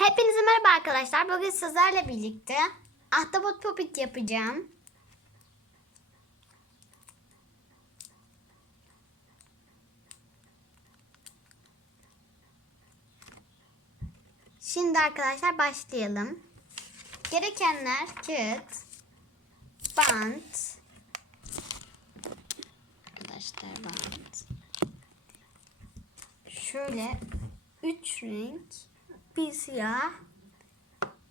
Hepinize merhaba arkadaşlar. Bugün sizlerle birlikte ahtapot popit yapacağım. Şimdi arkadaşlar başlayalım. Gerekenler kağıt, bant, arkadaşlar bant. Şöyle üç renk, bir siyah,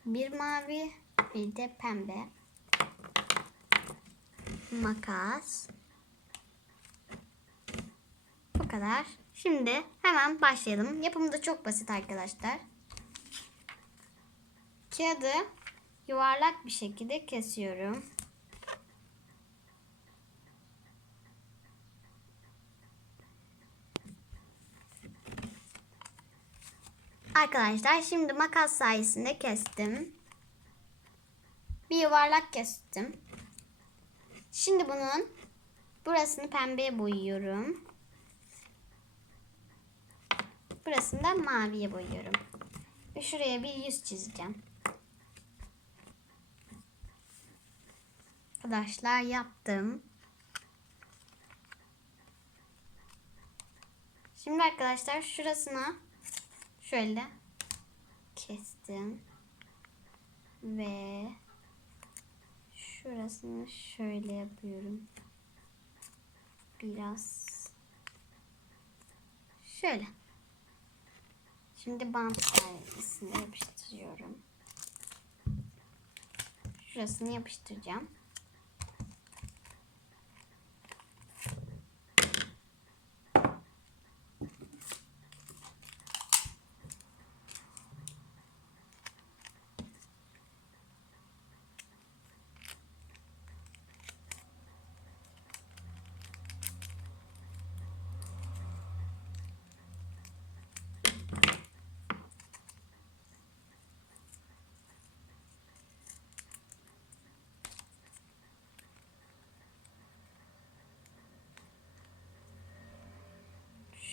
bir mavi, bir de pembe. Makas. Bu kadar. Şimdi hemen başlayalım. Yapımı da çok basit arkadaşlar. Kağıdı yuvarlak bir şekilde kesiyorum. Arkadaşlar şimdi makas sayesinde kestim. Bir yuvarlak kestim. Şimdi bunun burasını pembeye boyuyorum. Burasını da maviye boyuyorum. Ve şuraya bir yüz çizeceğim. Arkadaşlar yaptım. Şimdi arkadaşlar şurasına şöyle kestim. Ve şurasını şöyle yapıyorum. Biraz şöyle. Şimdi bant sayesinde yapıştırıyorum. Şurasını yapıştıracağım.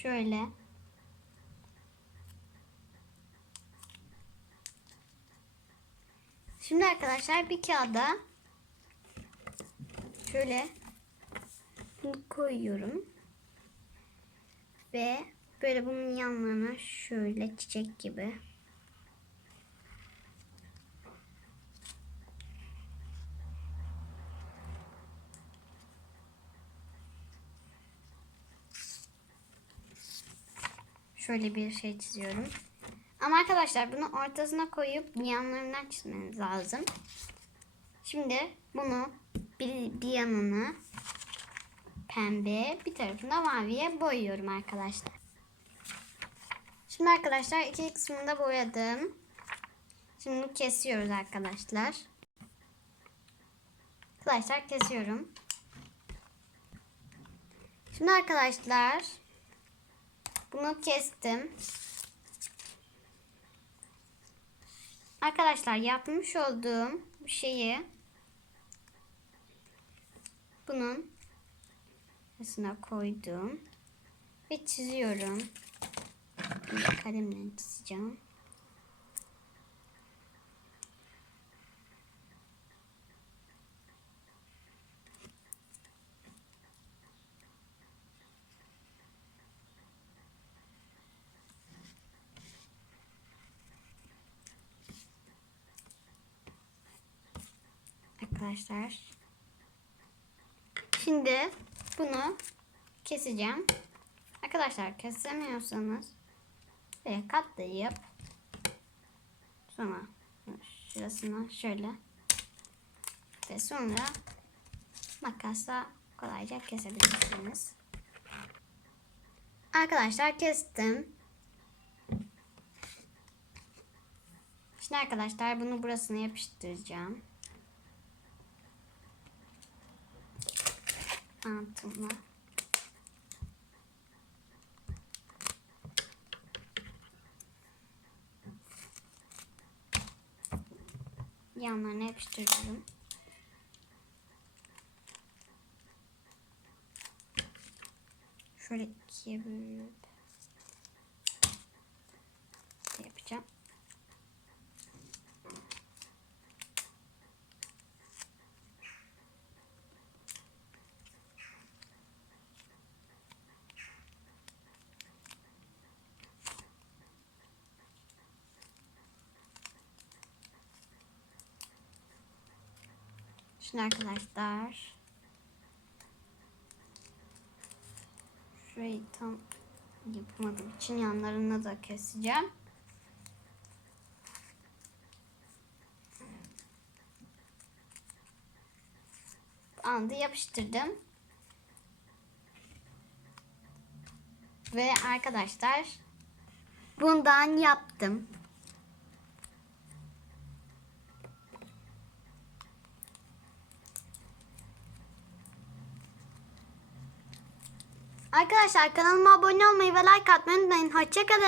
Şöyle. Şimdi arkadaşlar bir kağıda şöyle bunu koyuyorum. Ve böyle bunun yanlarına şöyle çiçek gibi şöyle bir şey çiziyorum. Ama arkadaşlar bunu ortasına koyup yanlarından çizmeniz lazım. Şimdi bunu bir, bir yanını pembe bir tarafını maviye boyuyorum arkadaşlar. Şimdi arkadaşlar iki kısmını da boyadım. Şimdi kesiyoruz arkadaşlar. Arkadaşlar kesiyorum. Şimdi arkadaşlar bunu kestim. Arkadaşlar yapmış olduğum şeyi bunun arasına koydum ve çiziyorum. Şimdi kalemle çizeceğim. Arkadaşlar. Şimdi bunu keseceğim. Arkadaşlar kesemiyorsanız böyle katlayıp sonra şurasına şöyle ve sonra makasla kolayca kesebilirsiniz. Arkadaşlar kestim. Şimdi arkadaşlar bunu burasına yapıştıracağım. Altına. Yanlarına yapıştırıyorum. Şöyle ikiye bölüp yapacağım. Şimdi arkadaşlar. Şurayı tam yapamadığım için yanlarını da keseceğim. Bandı yapıştırdım. Ve arkadaşlar bundan yaptım. Arkadaşlar kanalıma abone olmayı ve like atmayı unutmayın. Hoşçakalın.